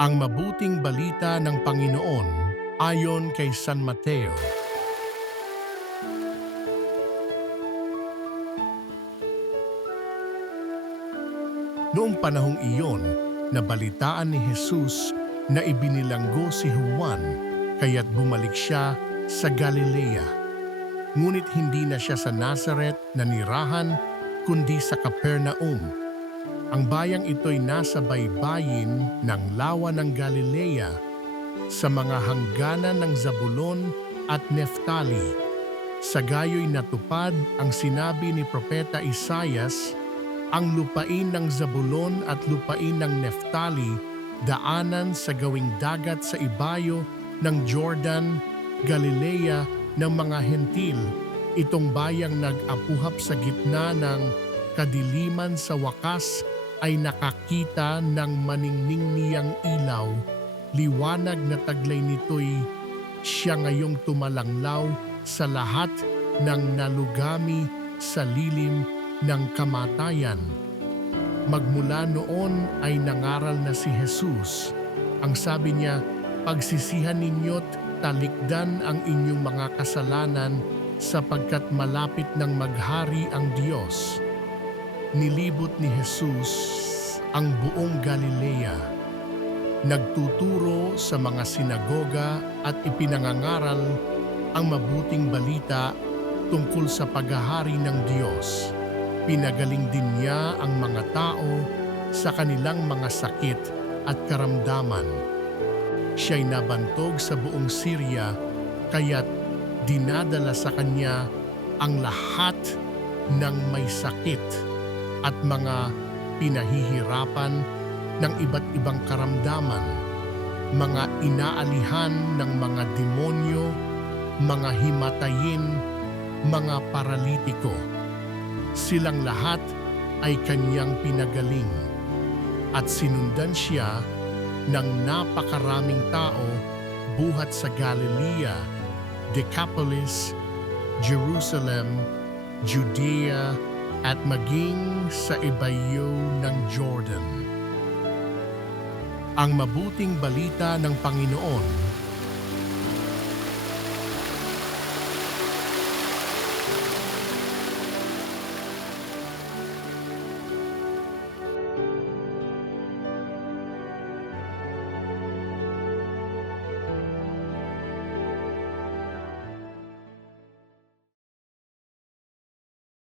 Ang mabuting balita ng Panginoon ayon kay San Mateo. Noong panahong iyon, nabalitaan ni Jesus na ibinilanggo si Juan, kaya't bumalik siya sa Galilea. Ngunit hindi na siya sa Nazaret na nirahan, kundi sa Capernaum. Ang bayang ito'y nasa baybayin ng lawa ng Galilea, sa mga hangganan ng Zabulon at Neftali. Sa gayo'y natupad ang sinabi ni Propeta Isaias, ang lupain ng Zabulon at lupain ng Neftali, daanan sa gawing dagat sa ibayo ng Jordan, Galilea ng mga hentil. Itong bayang nag-apuhap sa gitna ng kadiliman sa wakas ay nakakita ng maningning niyang ilaw. Liwanag na taglay nito'y siya ngayong tumalanglaw sa lahat ng nalugami sa lilim ng kamatayan. Magmula noon ay nangaral na si Jesus. Ang sabi niya, pagsisihan ninyo't talikdan ang inyong mga kasalanan sapagkat malapit ng maghari ang Diyos. Nilibot ni Jesus ang buong Galilea. Nagtuturo sa mga sinagoga at ipinangangaral ang mabuting balita tungkol sa paghahari ng Diyos. Pinagaling din niya ang mga tao sa kanilang mga sakit at karamdaman. Siya'y nabantog sa buong Syria, kaya't dinadala sa kanya ang lahat ng may sakit at mga pinahihirapan ng iba't ibang karamdaman, mga inaalihan ng mga demonyo, mga himatayin, mga paralitiko. Silang lahat ay kanyang pinagaling at sinundan siya ng napakaraming tao buhat sa Galilea, Decapolis, Jerusalem, Judea, at maging sa ibayo ng Jordan. Ang mabuting balita ng Panginoon